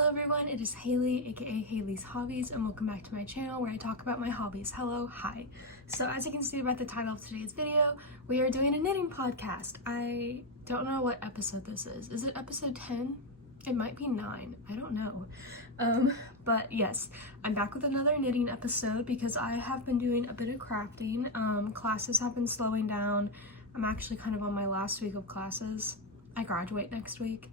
Hello everyone, it is Hailey, aka Hailey's Hobbies, and welcome back to my channel where I talk about my hobbies. Hello, hi. So as you can see by the title of today's video, we are doing a knitting podcast. I don't know what episode this is. Is it episode 10? It might be 9. I don't know. But yes, I'm back with another knitting episode because I have been doing a bit of crafting. Classes have been slowing down. I'm actually kind of on my last week of classes. I graduate next week.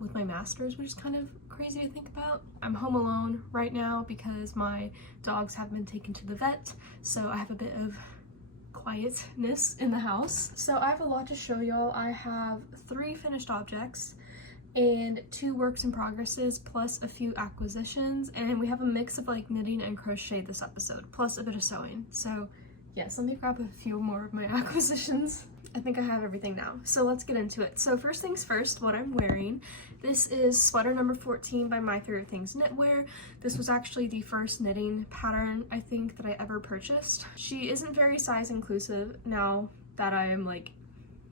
With my master's, which is kind of crazy to think about. I'm home alone right now because my dogs have been taken to the vet, so I have a bit of quietness in the house. So I have a lot to show y'all. I have 3 finished objects and 2 works in progresses plus a few acquisitions, and we have a mix of like knitting and crochet this episode plus a bit of sewing. So yes, let me grab a few more of my acquisitions. I think I have everything now, so let's get into it. So first things first, what I'm wearing. This is sweater number 14 by My Favorite Things Knitwear. This was actually the first knitting pattern I think that I ever purchased. She isn't very size inclusive now that I am like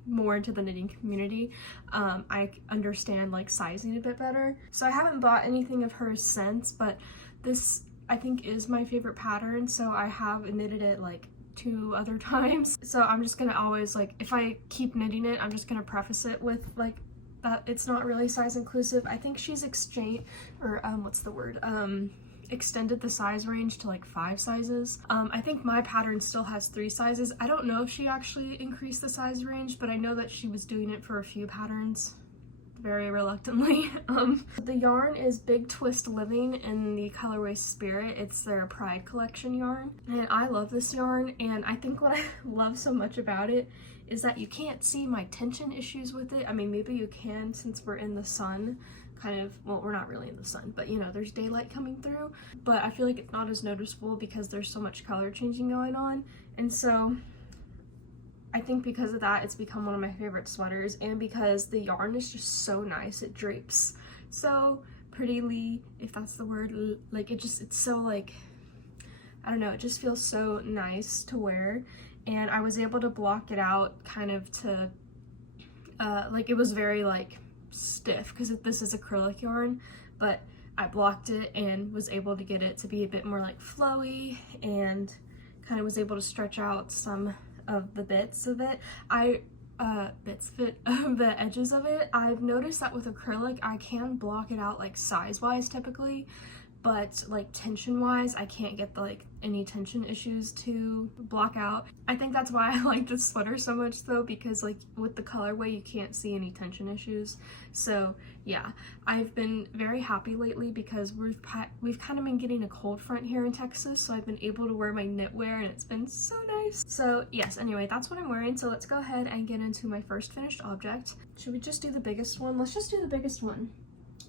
more into the knitting community. I understand like sizing a bit better. So I haven't bought anything of hers since, but this I think is my favorite pattern, so I have knitted it like 2 other times. So I'm just gonna always like, if I keep knitting it, I'm just gonna preface it with like that it's not really size inclusive. I think she's extended the size range to like 5 sizes. I think my pattern still has 3 sizes. I don't know if she actually increased the size range, but I know that she was doing it for a few patterns very reluctantly. The yarn is Big Twist Living in the colorway Spirit. It's their Pride collection yarn, and I love this yarn, and I think what I love so much about it is that you can't see my tension issues with it. I mean, maybe you can since we're in the sun, kind of, well, we're not really in the sun, but you know, there's daylight coming through, but I feel like it's not as noticeable because there's so much color changing going on. And so I think because of that, it's become one of my favorite sweaters, and because the yarn is just so nice. It drapes so prettily, if that's the word. Like it's so like, I don't know, it just feels so nice to wear. And I was able to block it out kind of to, like it was very like stiff because this is acrylic yarn, but I blocked it and was able to get it to be a bit more like flowy, and kind of was able to stretch out some of the bits of it. Of the edges of it. I've noticed that with acrylic I can block it out like size wise typically, but like tension wise I can't get like any tension issues to block out. I think that's why I like this sweater so much though, because like with the colorway you can't see any tension issues. So yeah, I've been very happy lately because we've kind of been getting a cold front here in Texas, so I've been able to wear my knitwear and it's been so nice. So yes, anyway, that's what I'm wearing. So let's go ahead and get into my first finished object. Should we just do the biggest one? Let's just do the biggest one.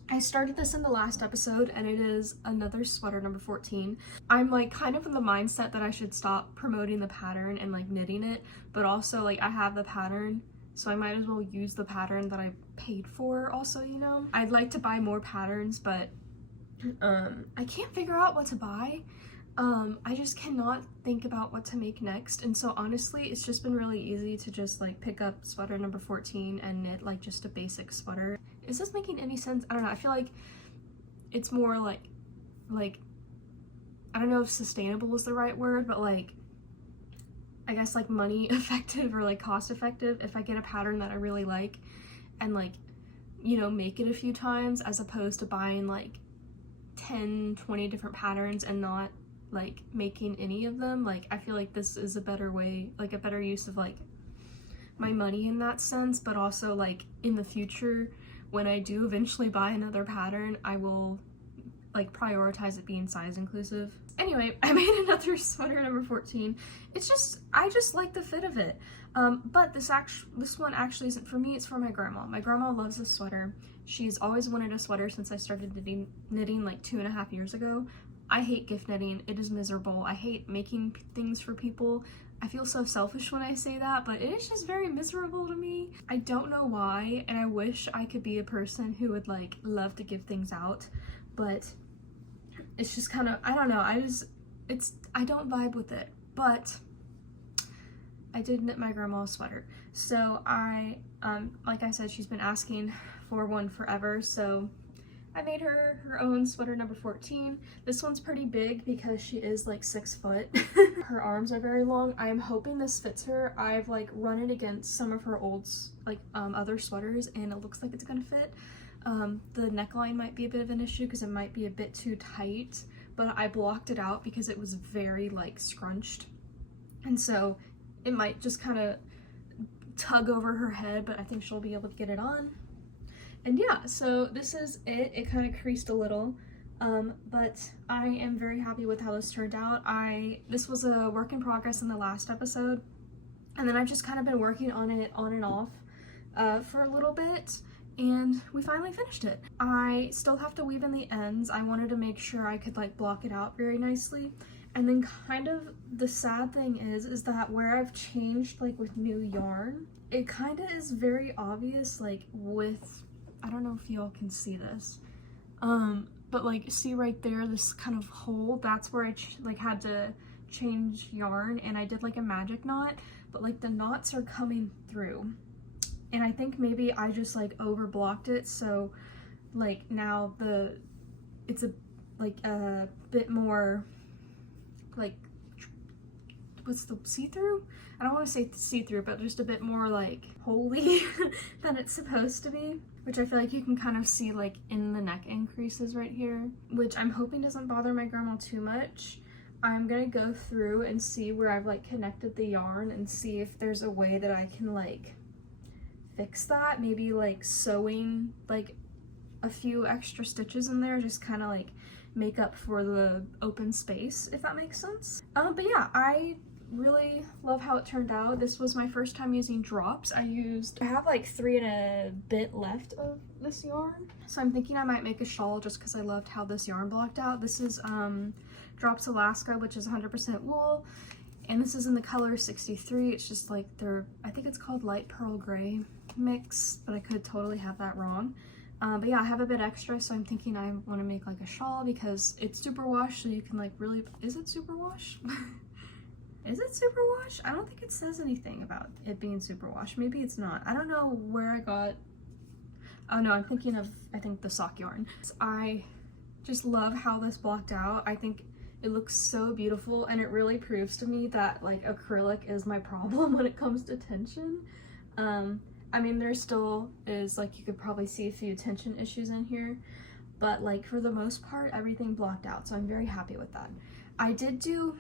I started this in the last episode, and it is another sweater number 14. I'm like kind of in the mindset that I should stop promoting the pattern and like knitting it, but also like I have the pattern, so I might as well use the pattern that I paid for also, you know? I'd like to buy more patterns, but I can't figure out what to buy. I just cannot think about what to make next, and so honestly it's just been really easy to just like pick up sweater number 14 and knit like just a basic sweater. Is this making any sense? I don't know. I feel like it's more like I don't know if sustainable is the right word, but like I guess like money effective or like cost effective if I get a pattern that I really like and like, you know, make it a few times, as opposed to buying like 10-20 different patterns and not like making any of them. Like I feel like this is a better way, like a better use of like my money in that sense, but also like in the future when I do eventually buy another pattern, I will like prioritize it being size inclusive. Anyway, I made another sweater number 14. It's just, I just like the fit of it. But this one actually isn't for me, it's for my grandma. My grandma loves this sweater. She's always wanted a sweater since I started knitting like 2.5 years ago. I hate gift knitting. It is miserable. I hate making things for people. I feel so selfish when I say that, but it is just very miserable to me. I don't know why, and I wish I could be a person who would like love to give things out, but it's just kind of, I don't know, I don't vibe with it. But I did knit my grandma a sweater, so I like I said, she's been asking for one forever, so I made her her own sweater number 14. This one's pretty big because she is like 6 foot. Her arms are very long. I'm hoping this fits her. I've like run it against some of her old like other sweaters and it looks like it's gonna fit. The neckline might be a bit of an issue because it might be a bit too tight, but I blocked it out because it was very like scrunched. And so it might just kind of tug over her head, but I think she'll be able to get it on. And yeah, so this is it. It kind of creased a little, but I am very happy with how this turned out. This was a work in progress in the last episode, and then I've just kind of been working on it on and off for a little bit, and we finally finished it. I still have to weave in the ends. I wanted to make sure I could like block it out very nicely. And then kind of the sad thing is that where I've changed like with new yarn, it kind of is very obvious like with, I don't know if y'all can see this, but like see right there, this kind of hole, that's where I like had to change yarn, and I did like a magic knot, but like the knots are coming through, and I think maybe I just like over blocked it, so like now it's a bit more like, what's the see-through? I don't want to say see-through, but just a bit more like holy than it's supposed to be, which I feel like you can kind of see like in the neck increases right here, which I'm hoping doesn't bother my grandma too much. I'm gonna go through and see where I've like connected the yarn and see if there's a way that I can like fix that, maybe like sewing like a few extra stitches in there, just kind of like make up for the open space, if that makes sense. But yeah, I really love how it turned out. This was my first time using drops. I have like 3 and a bit left of this yarn, so I'm thinking I might make a shawl just because I loved how this yarn blocked out. This is Drops Alaska, which is 100% wool, and this is in the color 63. It's just like I think it's called light pearl gray mix, but I could totally have that wrong. But yeah, I have a bit extra, so I'm thinking I want to make like a shawl because it's superwash, so you can like really, is it superwash? Is it superwash? I don't think it says anything about it being superwash. Maybe it's not. I don't know where I got, oh no, I'm thinking of, I think the sock yarn. I just love how this blocked out. I think it looks so beautiful, and it really proves to me that like acrylic is my problem when it comes to tension. I mean, there still is, like, you could probably see a few tension issues in here, but like for the most part, everything blocked out, so I'm very happy with that. I did do,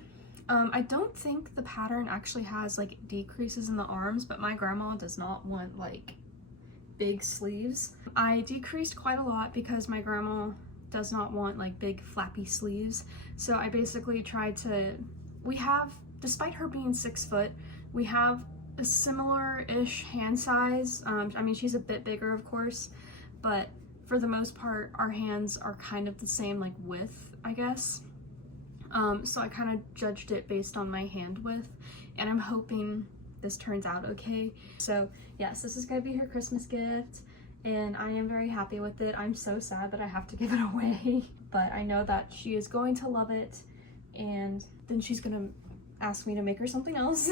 I don't think the pattern actually has like decreases in the arms, but my grandma does not want like big sleeves. I decreased quite a lot because my grandma does not want like big flappy sleeves, so I basically tried to, despite her being 6 foot, we have a similar-ish hand size. I mean, she's a bit bigger, of course, but for the most part, our hands are kind of the same, like, width, I guess. So I kind of judged it based on my hand width, and I'm hoping this turns out okay. So, yes, this is gonna be her Christmas gift, and I am very happy with it. I'm so sad that I have to give it away, but I know that she is going to love it, and then she's gonna ask me to make her something else.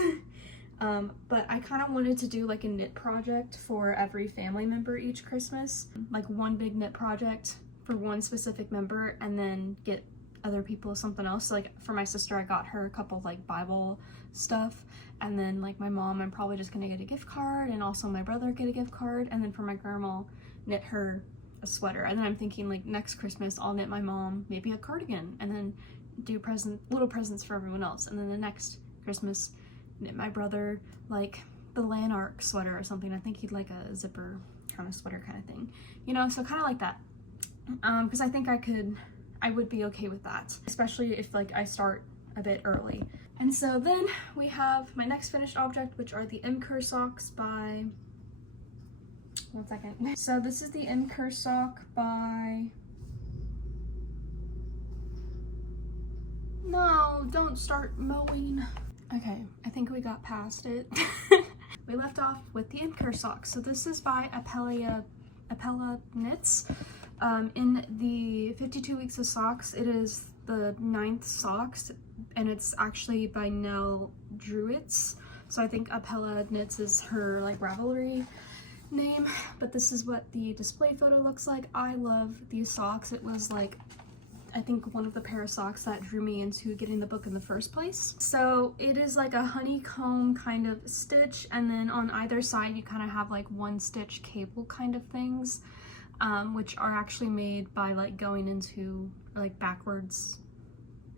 But I kind of wanted to do like a knit project for every family member each Christmas, like one big knit project for one specific member, and then get other people something else. So, like for my sister, I got her a couple of like Bible stuff, and then like my mom, I'm probably just gonna get a gift card, and also my brother get a gift card, and then for my grandma, knit her a sweater. And then I'm thinking like next Christmas I'll knit my mom maybe a cardigan, and then do little presents for everyone else, and then the next Christmas knit my brother like the Lanark sweater or something. I think he'd like a zipper kind of sweater kind of thing, you know, so kind of like that, because I think I would be okay with that, especially if like I start a bit early. And so then we have my next finished object, which are the Imker Socks by, one second. So this is the Imker Sock by, no, don't start mowing. Okay, I think we got past it. We left off with the Imker Socks. So this is by Apella.Knits. In the 52 Weeks of Socks, it is the 9th socks, and it's actually by Nell Druitz. So I think Apella.Knits is her like Ravelry name, but this is what the display photo looks like. I love these socks. It was like, I think one of the pair of socks that drew me into getting the book in the first place. So it is like a honeycomb kind of stitch, and then on either side you kind of have like one stitch cable kind of things, which are actually made by like going into like backwards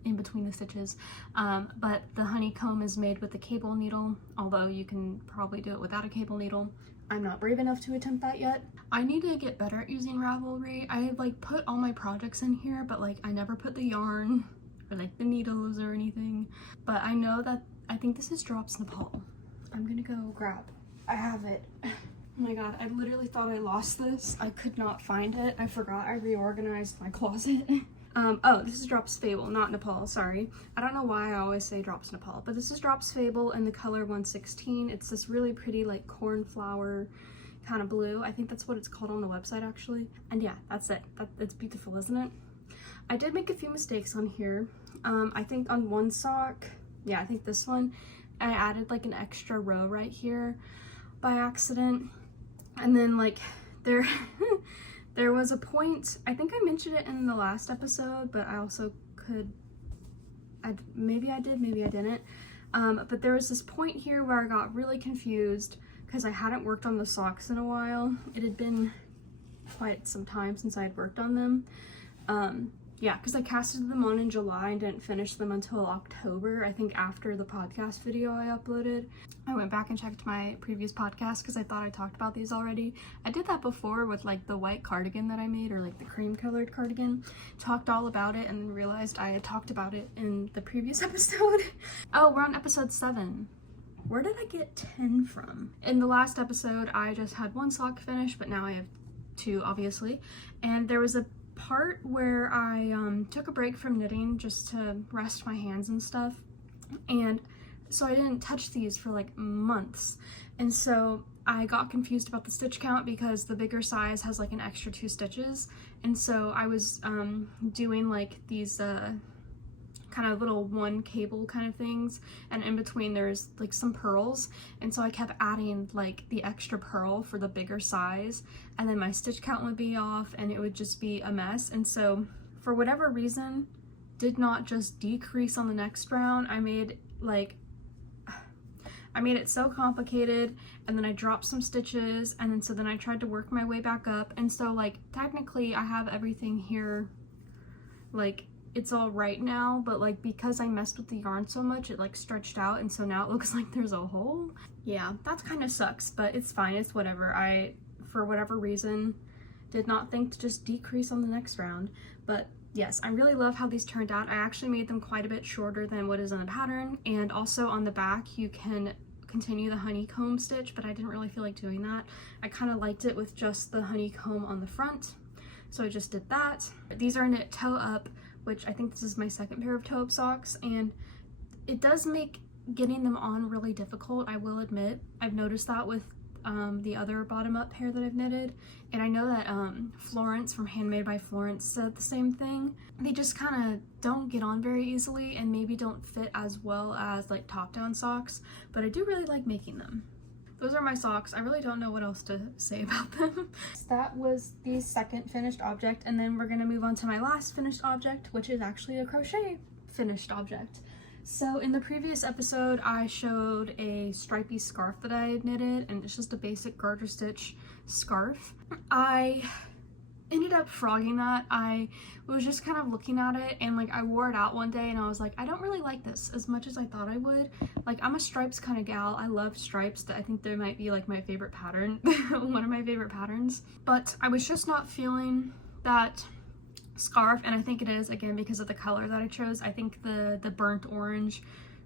in between the stitches. But the honeycomb is made with the cable needle, although you can probably do it without a cable needle. I'm not brave enough to attempt that yet. I need to get better at using Ravelry. I like put all my projects in here, but like I never put the yarn or like the needles or anything. But I know that, I think this is Drops Nepal. I'm gonna go grab. I have it. Oh my god, I literally thought I lost this. I could not find it. I forgot I reorganized my closet. Oh, this is Drops Fable, not Nepal, sorry. I don't know why I always say Drops Nepal, but this is Drops Fable in the color 116. It's this really pretty like cornflower kind of blue. I think that's what it's called on the website actually. And yeah, that's it. It's beautiful, isn't it? I did make a few mistakes on here. I think on one sock, yeah, I think this one, I added like an extra row right here by accident. And then like there there was a point, I think I mentioned it in the last episode, but I also could, maybe I did, maybe I didn't. But there was this point here where I got really confused because I hadn't worked on the socks in a while. It had been quite some time since I had worked on them. Yeah, because I casted them on in July and didn't finish them until October, I think after the podcast video I uploaded. I went back and checked my previous podcast because I thought I talked about these already. I did that before with like the white cardigan that I made, or like the cream colored cardigan. Talked all about it and then realized I had talked about it in the previous episode. Oh, we're on episode 7. Where did I get 10 from? In the last episode, I just had one sock finished, but now I have 2, obviously. And there was a part where I took a break from knitting just to rest my hands and stuff, and so I didn't touch these for like months, and so I got confused about the stitch count because the bigger size has like an extra 2 stitches, and so I was doing like these kind of little one cable kind of things, and in between there's like some purls, and so I kept adding like the extra purl for the bigger size, and then my stitch count would be off and it would just be a mess. And so for whatever reason did not just decrease on the next round. I made it so complicated, and then I dropped some stitches, and then so then I tried to work my way back up, and so like technically I have everything here, like it's all right now, but like because I messed with the yarn so much, it like stretched out, and so now it looks like there's a hole. Yeah, that kind of sucks, but it's fine, it's whatever. I, for whatever reason, did not think to just decrease on the next round. But yes, I really love how these turned out. I actually made them quite a bit shorter than what is in the pattern, and also on the back you can continue the honeycomb stitch, but I didn't really feel like doing that. I kind of liked it with just the honeycomb on the front, so I just did that. These are knit toe up, which I think this is my second pair of toe-up socks, and it does make getting them on really difficult, I will admit. I've noticed that with the other bottom-up pair that I've knitted, and I know that Florence from Handmade by Florence said the same thing. They just kind of don't get on very easily and maybe don't fit as well as like top-down socks, but I do really like making them. Those are my socks. I really don't know what else to say about them. That was the second finished object, and then we're gonna move on to my last finished object, which is actually a crochet finished object. So in the previous episode, I showed a stripy scarf that I had knitted, and it's just a basic garter stitch scarf. I ended up frogging that. I was just kind of looking at it, and like I wore it out one day and I was like, I don't really like this as much as I thought I would. Like, I'm a stripes kind of gal. I love stripes. I think they might be like my favorite pattern, one of my favorite patterns. But I was just not feeling that scarf, and I think it is, again, because of the color that I chose. I think the burnt orange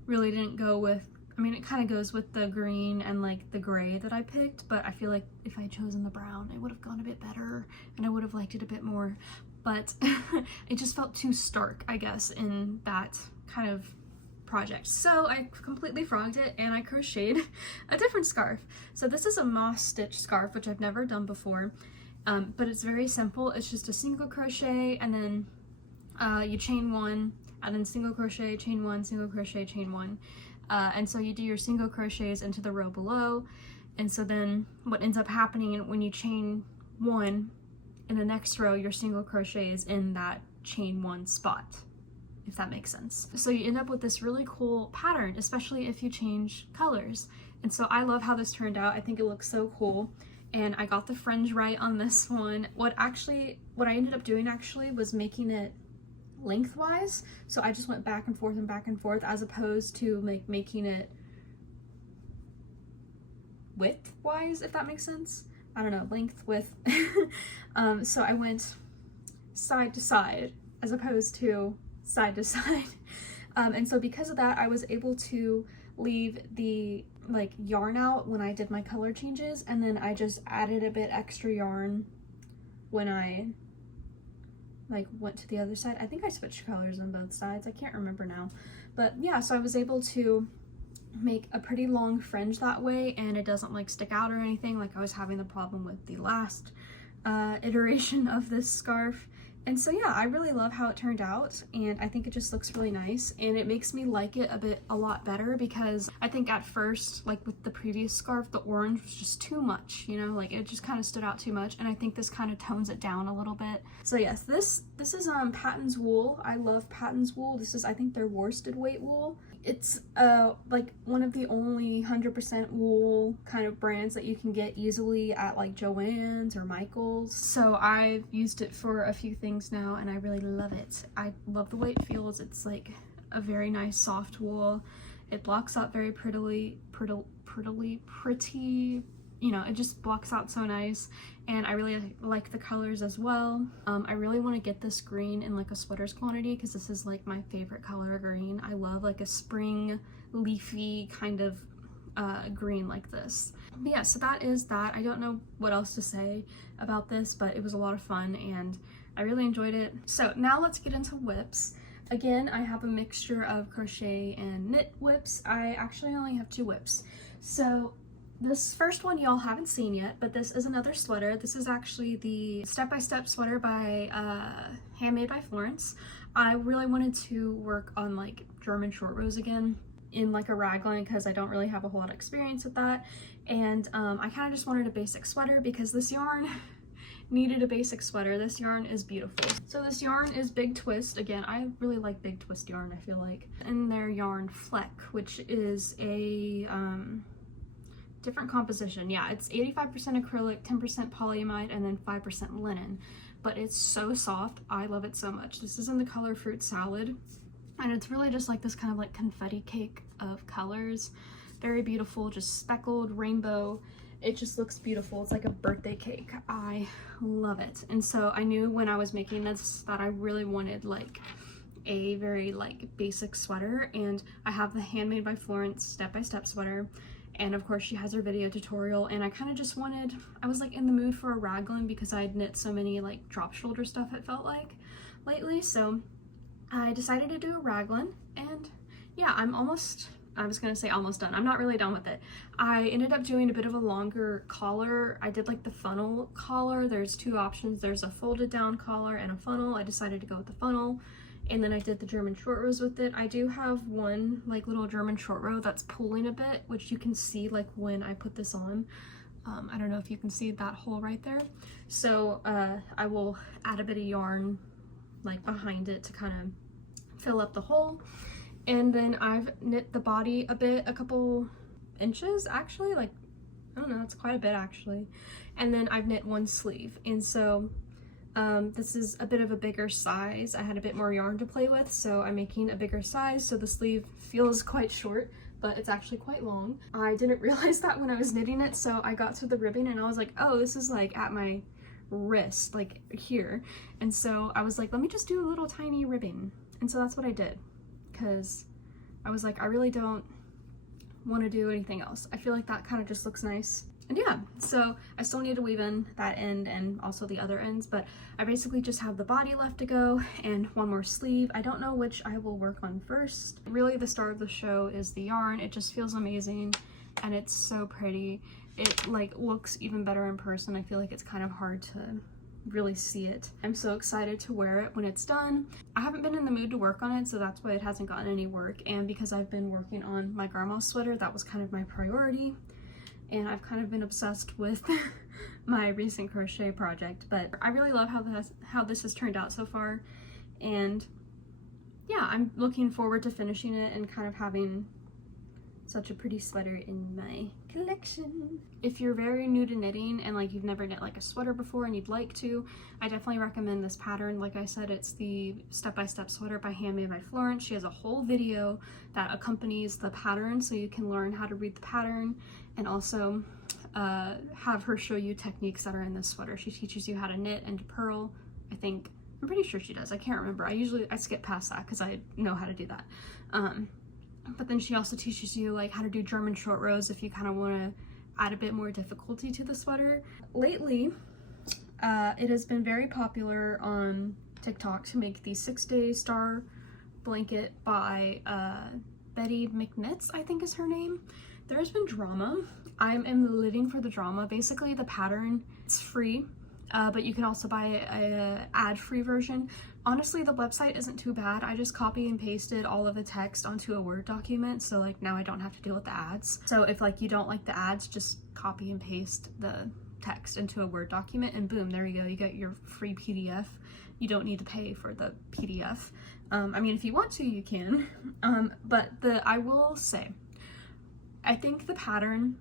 really didn't go with, I mean, it kind of goes with the green and like the gray that I picked, but I feel like if I had chosen the brown, it would have gone a bit better and I would have liked it a bit more. But it just felt too stark, I guess, in that kind of project. So I completely frogged it and I crocheted a different scarf. So this is a moss stitch scarf, which I've never done before, but it's very simple. It's just a single crochet, and then you chain 1, and then single crochet, chain 1, single crochet, chain 1. And so you do your single crochets into the row below, And so then what ends up happening when you chain one, in the next row your single crochet is in that chain one spot, if that makes sense. So you end up with this really cool pattern, especially if you change colors. And so I love how this turned out. I think it looks so cool. And I got the fringe right on this one. What I ended up doing actually was making it lengthwise. So I just went back and forth as opposed to like making it width-wise, if that makes sense. I don't know, length, width. So I went side to side as opposed to side to side. And so because of that, I was able to leave the like yarn out when I did my color changes, and then I just added a bit extra yarn when I like went to the other side. I think I switched colors on both sides. I can't remember now. But yeah, so I was able to make a pretty long fringe that way, and it doesn't like stick out or anything like I was having the problem with the last iteration of this scarf. And so yeah, I really love how it turned out, and I think it just looks really nice, and it makes me like it a lot better, because I think at first, like with the previous scarf, the orange was just too much, you know, like it just kind of stood out too much, and I think this kind of tones it down a little bit. So yes, this is Patons Wool. I love Patons Wool. This is, I think, their worsted weight wool. It's like one of the only 100% wool kind of brands that you can get easily at like Joann's or Michael's. So I've used it for a few things now, and I really love it. I love the way it feels. It's like a very nice soft wool. It blocks out very pretty, you know, it just blocks out so nice, and I really like the colors as well. I really want to get this green in like a sweaters quantity, because this is like my favorite color green. I love like a spring leafy kind of green like this. But yeah, so that is that. I don't know what else to say about this, but it was a lot of fun and I really enjoyed it. So now let's get into whips. Again, I have a mixture of crochet and knit whips. I actually only have 2 whips. So this first one y'all haven't seen yet, but this is another sweater. This is actually the step-by-step sweater by Handmade by Florence. I really wanted to work on like German short rows again in like a raglan, because I don't really have a whole lot of experience with that, and I kind of just wanted a basic sweater because this yarn needed a basic sweater. This yarn is beautiful. So this yarn is Big Twist. Again, I really like Big Twist yarn, I feel like. And their yarn Fleck, which is a different composition. Yeah, it's 85% acrylic, 10% polyamide, and then 5% linen. But it's so soft. I love it so much. This is in the color Fruit Salad, and it's really just like this kind of like confetti cake of colors. Very beautiful, just speckled rainbow. It just looks beautiful. It's like a birthday cake. I love it. And so I knew when I was making this that I really wanted like a very like basic sweater, and I have the Handmade by Florence step-by-step sweater, and of course she has her video tutorial, and I kind of just wanted, I was like in the mood for a raglan because I had knit so many like drop shoulder stuff, it felt like lately, so I decided to do a raglan. And yeah, I was gonna say almost done. I'm not really done with it. I ended up doing a bit of a longer collar. I did like the funnel collar. There's 2 options. There's a folded down collar and a funnel. I decided to go with the funnel, and then I did the German short rows with it. I do have one like little German short row that's pulling a bit, which you can see like when I put this on. I don't know if you can see that hole right there. So I will add a bit of yarn like behind it to kind of fill up the hole. And then I've knit the body a bit, a couple inches actually, like, I don't know, it's quite a bit actually. And then I've knit 1 sleeve. And so this is a bit of a bigger size. I had a bit more yarn to play with, so I'm making a bigger size. So the sleeve feels quite short, but it's actually quite long. I didn't realize that when I was knitting it, so I got to the ribbon and I was like, oh, this is like at my wrist, like here. And so I was like, let me just do a little tiny ribbon. And so that's what I did, because I was like, I really don't want to do anything else. I feel like that kind of just looks nice. And yeah, so I still need to weave in that end and also the other ends, but I basically just have the body left to go and 1 more sleeve. I don't know which I will work on first. Really, the star of the show is the yarn. It just feels amazing and it's so pretty. It like looks even better in person. I feel like it's kind of hard to really see it. I'm so excited to wear it when it's done. I haven't been in the mood to work on it, so that's why it hasn't gotten any work, and because I've been working on my grandma's sweater, that was kind of my priority. and I've kind of been obsessed with my recent crochet project, but I really love how this has turned out so far, and yeah, I'm looking forward to finishing it and kind of having such a pretty sweater in my collection. If you're very new to knitting and like you've never knit like a sweater before and you'd like to, I definitely recommend this pattern. Like I said, it's the step-by-step sweater by Handmade by Florence. She has a whole video that accompanies the pattern so you can learn how to read the pattern, and also have her show you techniques that are in this sweater. She teaches you how to knit and to purl, I think. I'm pretty sure she does. I can't remember. I skip past that because I know how to do that. But then she also teaches you like how to do German short rows if you kind of want to add a bit more difficulty to the sweater. Lately, it has been very popular on TikTok to make the 6-day star blanket by Betty McKnits, I think is her name. There's been drama. I am living for the drama. Basically, the pattern is free, but you can also buy a ad-free version. Honestly, the website isn't too bad. I just copy and pasted all of the text onto a Word document, so like now I don't have to deal with the ads. So if like you don't like the ads, just copy and paste the text into a Word document and boom, there you go. You get your free PDF. You don't need to pay for the PDF. I mean, if you want to, you can. But I will say, I think the pattern,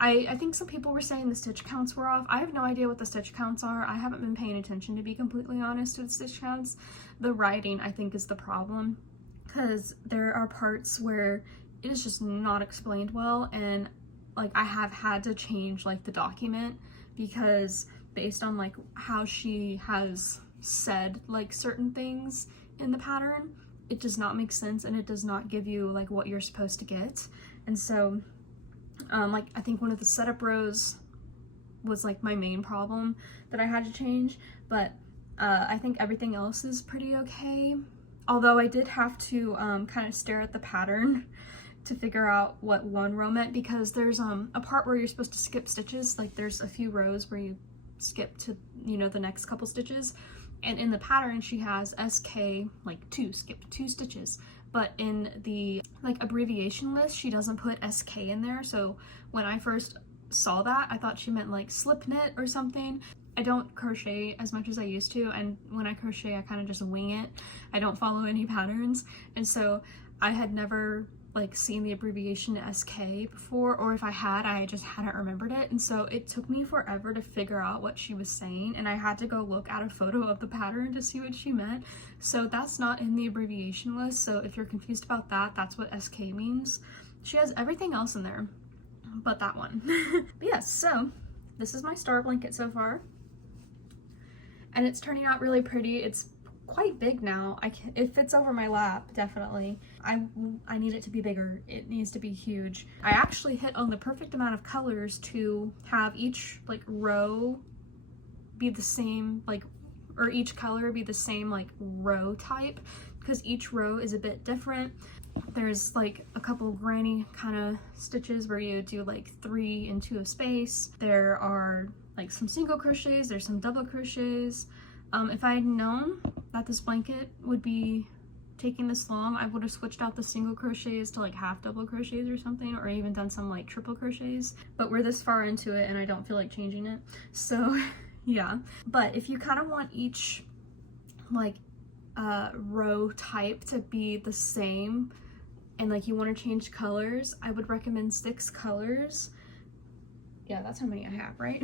I think some people were saying the stitch counts were off. I have no idea what the stitch counts are. I haven't been paying attention, to be completely honest, with stitch counts. The writing, I think, is the problem, because there are parts where it is just not explained well, and like I have had to change like the document because based on like how she has said like certain things in the pattern, it does not make sense and it does not give you like what you're supposed to get. And so like I think one of the setup rows was like my main problem that I had to change, but I think everything else is pretty okay. Although I did have to kind of stare at the pattern to figure out what one row meant, because there's a part where you're supposed to skip stitches. Like there's a few rows where you skip to, you know, the next couple stitches, and in the pattern she has SK like skip 2 stitches. But in the like abbreviation list, she doesn't put SK in there. So when I first saw that, I thought she meant like slip knit or something. I don't crochet as much as I used to, and when I crochet, I kind of just wing it. I don't follow any patterns, and so I had never like seen the abbreviation SK before, or if I had, I just hadn't remembered it. And so it took me forever to figure out what she was saying, and I had to go look at a photo of the pattern to see what she meant. So that's not in the abbreviation list, so if you're confused about that, that's what SK means. She has everything else in there but that one. But yes, so this is my star blanket so far, and it's turning out really pretty. It's quite big now. It fits over my lap, definitely. I need it to be bigger. It needs to be huge. I actually hit on the perfect amount of colors to have each like row be the same, like, or each color be the same like row type, because each row is a bit different. There's like a couple granny kind of stitches where you do like 3 into a space. There are like some single crochets, there's some double crochets. If I had known that this blanket would be taking this long, I would have switched out the single crochets to like half double crochets or something, or even done some like triple crochets, but we're this far into it and I don't feel like changing it, so yeah. But if you kind of want each like row type to be the same and like you want to change colors, I would recommend 6 colors. Yeah, that's how many I have, right?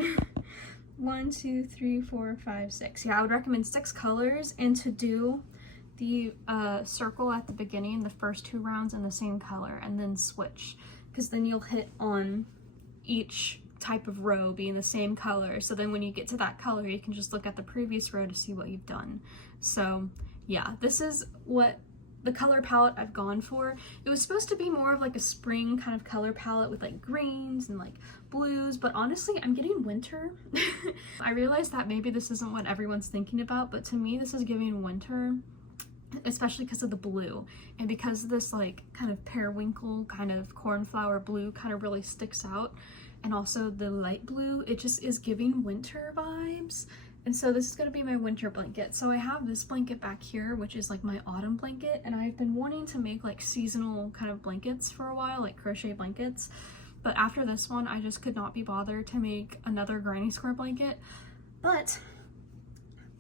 1, 2, 3, 4, 5, 6. Yeah, I would recommend 6 colors, and to do the circle at the beginning, the first 2 rounds in the same color, and then switch, because then you'll hit on each type of row being the same color. So then when you get to that color, you can just look at the previous row to see what you've done. So yeah, this is what the color palette I've gone for. It was supposed to be more of like a spring kind of color palette with like greens and like blues, but honestly I'm getting winter. I realized that maybe this isn't what everyone's thinking about, but to me this is giving winter, especially because of the blue, and because this like kind of periwinkle kind of cornflower blue kind of really sticks out, and also the light blue, it just is giving winter vibes. And so this is going to be my winter blanket. So I have this blanket back here, which is like my autumn blanket, and I've been wanting to make like seasonal kind of blankets for a while, like crochet blankets. But after this one, I just could not be bothered to make another granny square blanket. But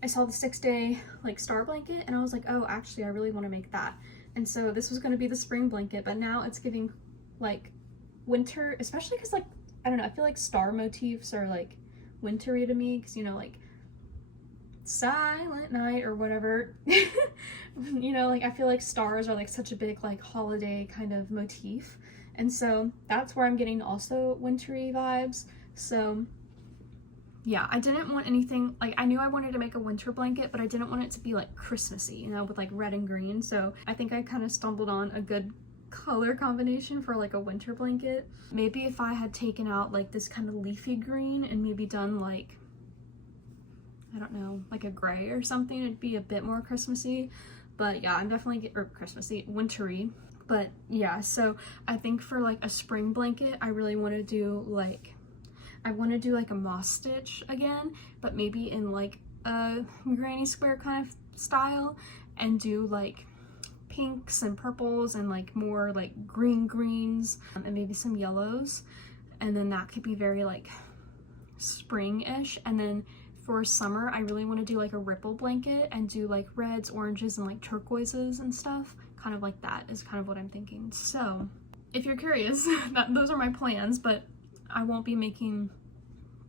I saw the 6-day like star blanket and I was like, oh, actually I really want to make that. And so this was going to be the spring blanket, but now it's giving like winter, especially because like, I don't know, I feel like star motifs are like wintry to me because, you know, like Silent Night or whatever. You know, like I feel like stars are like such a big like holiday kind of motif, and so that's where I'm getting also wintry vibes. So yeah, I didn't want anything like, I knew I wanted to make a winter blanket, but I didn't want it to be like Christmassy, you know, with like red and green. So I think I kind of stumbled on a good color combination for like a winter blanket. Maybe if I had taken out like this kind of leafy green and maybe done like, I don't know, like a gray or something, it'd be a bit more Christmassy. But yeah, I'm definitely or Christmassy, wintry. But yeah, so I think for like a spring blanket, I really want to do like, I want to do like a moss stitch again, but maybe in like a granny square kind of style, and do like pinks and purples and like more like greens and maybe some yellows, and then that could be very like spring-ish. And then for summer, I really want to do like a ripple blanket and do like reds, oranges, and like turquoises and stuff, kind of like that is kind of what I'm thinking. So if you're curious, those are my plans, but I won't be making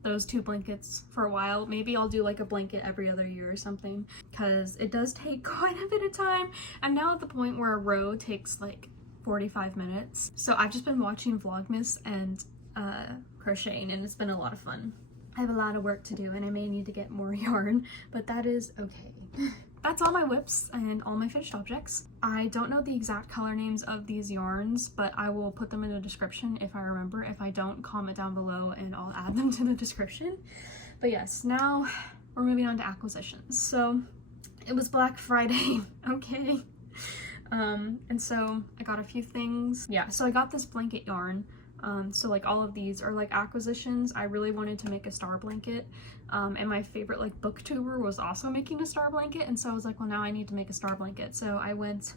those 2 blankets for a while. Maybe I'll do like a blanket every other year or something, because it does take quite a bit of time. I'm now at the point where a row takes like 45 minutes. So I've just been watching Vlogmas and crocheting, and it's been a lot of fun. I have a lot of work to do and I may need to get more yarn, but that is okay. That's all my whips and all my finished objects. I don't know the exact color names of these yarns, but I will put them in the description if I remember. If I don't, comment down below and I'll add them to the description. But yes, now we're moving on to acquisitions. So it was Black Friday, okay? And so I got a few things. Yeah, so I got this blanket yarn. So like all of these are like acquisitions. I really wanted to make a star blanket, and my favorite like booktuber was also making a star blanket, and so I was like, well, now I need to make a star blanket. So I went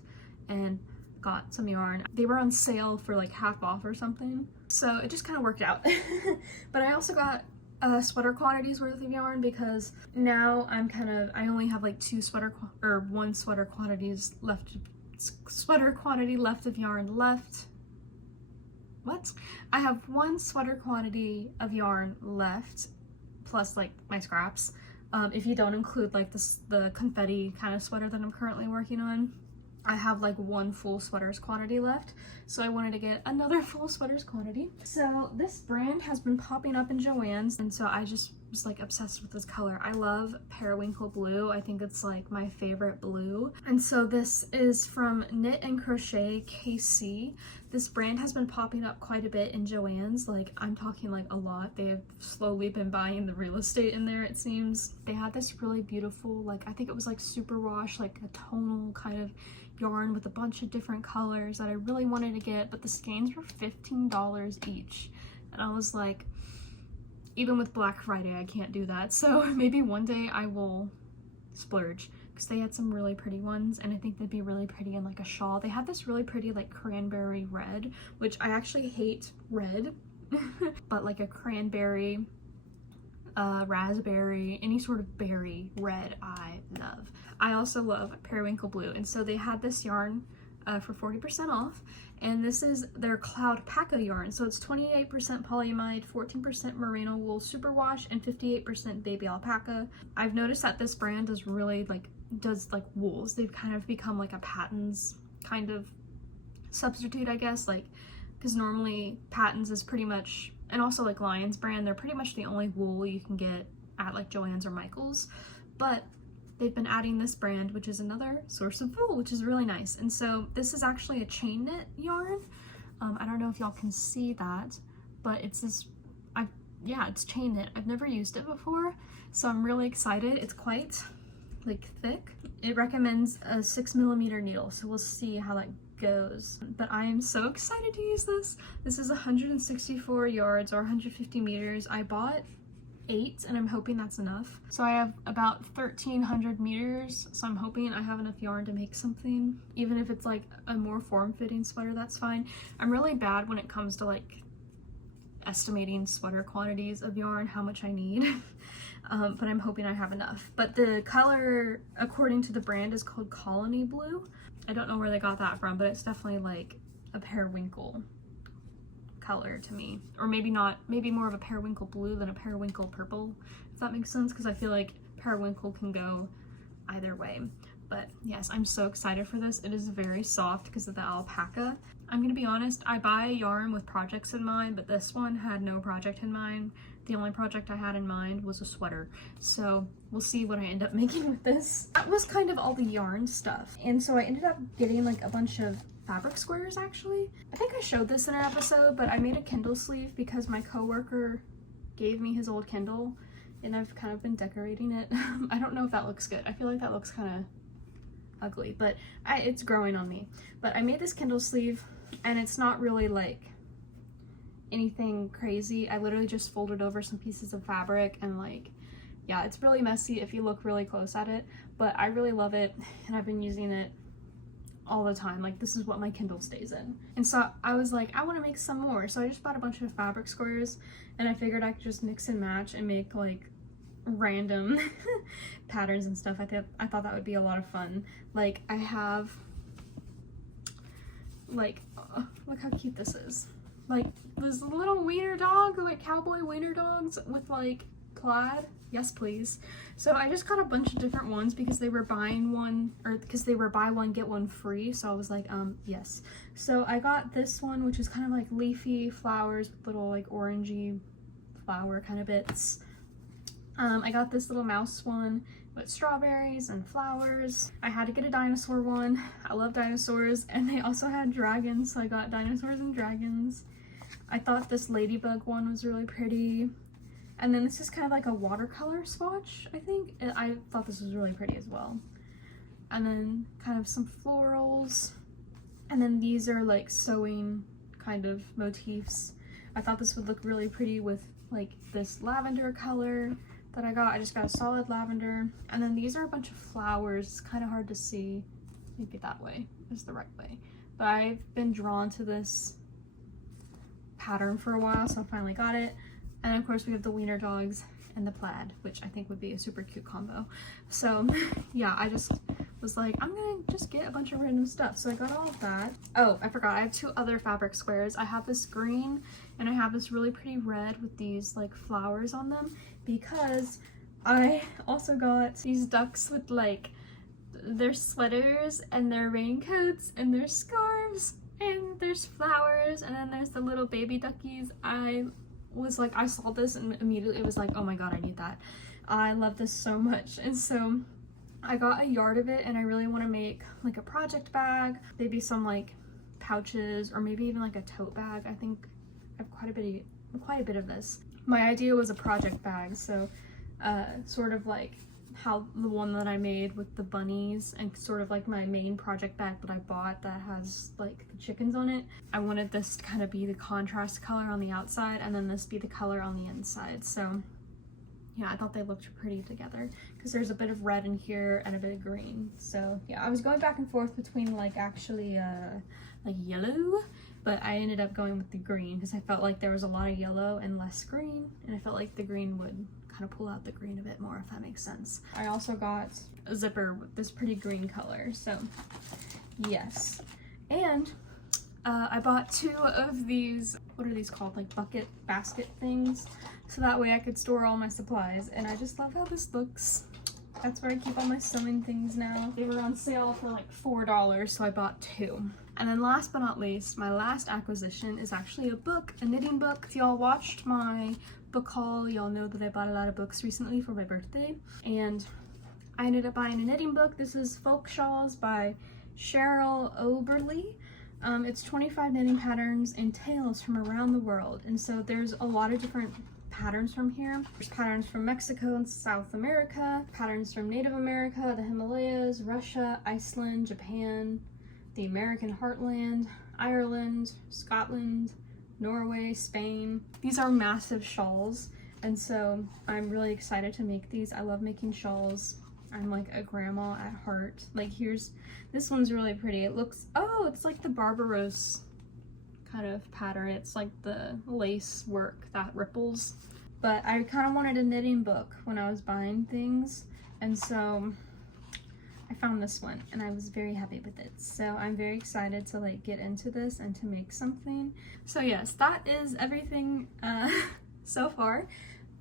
and got some yarn. They were on sale for like half off or something, so it just kind of worked out. But I also got sweater quantities worth of yarn, because now I only have like 1 sweater quantities left, sweater quantity left of yarn left. What? I have 1 sweater quantity of yarn left, plus like my scraps. If you don't include like the confetti kind of sweater that I'm currently working on, I have like 1 full sweaters quantity left. So I wanted to get another full sweaters quantity. So this brand has been popping up in Joann's, and so I just was like obsessed with this color. I love periwinkle blue. I think it's like my favorite blue. And so this is from Knit and Crochet KC. This brand has been popping up quite a bit in Joann's. Like, I'm talking like a lot. They have slowly been buying the real estate in there, it seems. They had this really beautiful, like, I think it was like superwash, like a tonal kind of yarn with a bunch of different colors that I really wanted to get, but the skeins were $15 each. And I was like, even with Black Friday, I can't do that. So maybe one day I will splurge, because they had some really pretty ones, and I think they'd be really pretty in like a shawl. They had this really pretty like cranberry red, which I actually hate red, but like a cranberry, raspberry, any sort of berry red I love. I also love periwinkle blue, and so they had this yarn for 40% off, and this is their Cloud Paca yarn. So it's 28% polyamide, 14% merino wool superwash, and 58% baby alpaca. I've noticed that this brand does really does wools. They've kind of become like a Patons kind of substitute, I guess, like, because normally Patons is pretty much, and also like Lion's brand, they're pretty much the only wool you can get at like Joann's or Michael's, but they've been adding this brand, which is another source of wool, which is really nice. And so this is actually a chain knit yarn. I don't know if y'all can see that, but it's this, yeah, it's chain knit. I've never used it before, so I'm really excited. It's quite like thick. It recommends a 6mm needle, so we'll see how that goes. But I am so excited to use this. This is 164 yards or 150 meters. I bought 8, and I'm hoping that's enough. So I have about 1,300 meters, so I'm hoping I have enough yarn to make something. Even if it's like a more form-fitting sweater, that's fine. I'm really bad when it comes to like estimating sweater quantities of yarn, how much I need. But I'm hoping I have enough. But the color, according to the brand, is called Colony Blue. I don't know where they got that from, but it's definitely like a periwinkle color to me. Or maybe not, maybe more of a periwinkle blue than a periwinkle purple, if that makes sense, because I feel like periwinkle can go either way. But yes, I'm so excited for this. It is very soft because of the alpaca. I'm gonna be honest, I buy yarn with projects in mind, but this one had no project in mind. The only project I had in mind was a sweater. So we'll see what I end up making with this. That was kind of all the yarn stuff. And so I ended up getting like a bunch of fabric squares actually. I think I showed this in an episode, but I made a Kindle sleeve because my coworker gave me his old Kindle and I've kind of been decorating it. I don't know if that looks good. I feel like that looks kind of ugly, but it's growing on me. But I made this Kindle sleeve and it's not really like anything crazy. I literally just folded over some pieces of fabric and like, yeah, it's really messy if you look really close at it, but I really love it and I've been using it all the time. Like, this is what my Kindle stays in. And so I was like, I want to make some more. So I just bought a bunch of fabric squares and I figured I could just mix and match and make like random patterns and stuff. I thought that would be a lot of fun. Like, I have like, look how cute this is. Like those little wiener dogs, like cowboy wiener dogs with like plaid. Yes, please. So I just got a bunch of different ones because they were buying one, or because they were buy one get one free. So I was like, yes. So I got this one, which is kind of like leafy flowers with little like orangey flower kind of bits. I got this little mouse one with strawberries and flowers. I had to get a dinosaur one. I love dinosaurs, and they also had dragons, so I got dinosaurs and dragons. I thought this ladybug one was really pretty. And then this is kind of like a watercolor swatch, I think. I thought this was really pretty as well. And then kind of some florals. And then these are like sewing kind of motifs. I thought this would look really pretty with like this lavender color that I got. I just got a solid lavender. And then these are a bunch of flowers. It's kind of hard to see. Maybe that way is the right way. But I've been drawn to this pattern for a while, so I finally got it. And of course we have the wiener dogs and the plaid, which I think would be a super cute combo. So yeah, I just was like, I'm gonna just get a bunch of random stuff. So I got all of that. Oh, I forgot, I have two other fabric squares. I have this green and I have this really pretty red with these like flowers on them, because I also got these ducks with like their sweaters and their raincoats and their scarves, and there's flowers, and then there's the little baby duckies. I was like, I saw this and immediately it was like, oh my god, I need that. I love this so much. And so I got a yard of it, and I really want to make like a project bag, maybe some like pouches, or maybe even like a tote bag. I think I have quite a bit of this. My idea was a project bag, so sort of like how the one that I made with the bunnies, and sort of like my main project bag that I bought that has like the chickens on it. I wanted this to kind of be the contrast color on the outside, and then this be the color on the inside. So yeah, I thought they looked pretty together because there's a bit of red in here and a bit of green. So yeah, I was going back and forth between like actually like yellow, but I ended up going with the green because I felt like there was a lot of yellow and less green, and I felt like the green would kind of pull out the green a bit more, if that makes sense. I also got a zipper with this pretty green color, so yes. And I bought two of these, what are these called, like bucket basket things, so that way I could store all my supplies, and I just love how this looks. That's where I keep all my sewing things now. They were on sale for like $4, so I bought two. And then last but not least, my last acquisition is actually a book, a knitting book. If y'all watched my book haul, y'all know that I bought a lot of books recently for my birthday, and I ended up buying a knitting book. This is Folk Shawls by Cheryl Oberly. It's 25 knitting patterns and tales from around the world, and so there's a lot of different patterns from here. There's patterns from Mexico and South America, patterns from Native America, the Himalayas, Russia, Iceland, Japan, the American heartland, Ireland, Scotland, Norway, Spain. These are massive shawls, and so I'm really excited to make these. I love making shawls. I'm like a grandma at heart. Like, here's, this one's really pretty. It looks, oh, it's like the Barbaros kind of pattern. It's like the lace work that ripples. But I kind of wanted a knitting book when I was buying things, and so I found this one and I was very happy with it. So I'm very excited to like get into this and to make something. So yes, that is everything so far.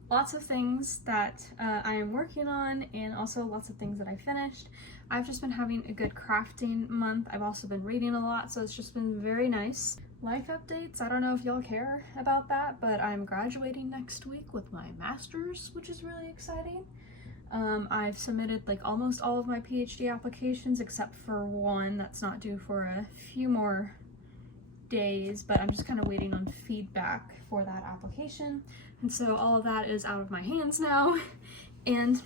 Lots of things that I am working on, and also lots of things that I finished. I've just been having a good crafting month. I've also been reading a lot, so it's just been very nice. Life updates, I don't know if y'all care about that, but I'm graduating next week with my master's, which is really exciting. I've submitted like almost all of my PhD applications except for one that's not due for a few more days, but I'm just kind of waiting on feedback for that application. And so all of that is out of my hands now. And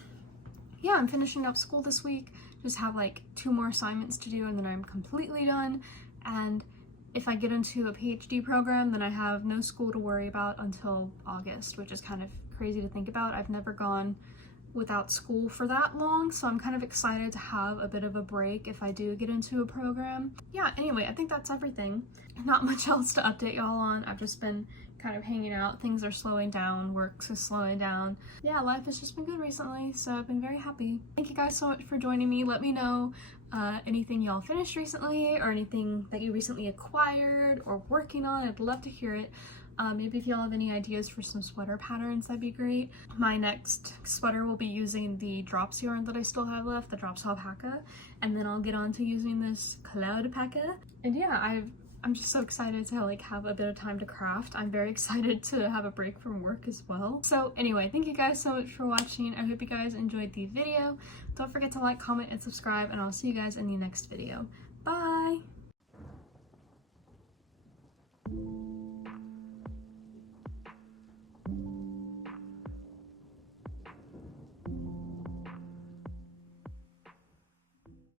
yeah, I'm finishing up school this week. Just have like 2 more assignments to do and then I'm completely done. And if I get into a PhD program, then I have no school to worry about until August, which is kind of crazy to think about. I've never gone without school for that long, so I'm kind of excited to have a bit of a break if I do get into a program. Yeah, anyway, I think that's everything. Not much else to update y'all on. I've just been kind of hanging out. Things are slowing down, work is slowing down. Yeah, life has just been good recently, so I've been very happy. Thank you guys so much for joining me. Let me know anything y'all finished recently or anything that you recently acquired or working on. I'd love to hear it. Maybe if y'all have any ideas for some sweater patterns, that'd be great. My next sweater will be using the drops yarn that I still have left, the drops alpaca, and then I'll get on to using this cloud alpaca. And yeah, I'm just so excited to like have a bit of time to craft. I'm very excited to have a break from work as well. So anyway, thank you guys so much for watching. I hope you guys enjoyed the video. Don't forget to like, comment, and subscribe, and I'll see you guys in the next video. Bye!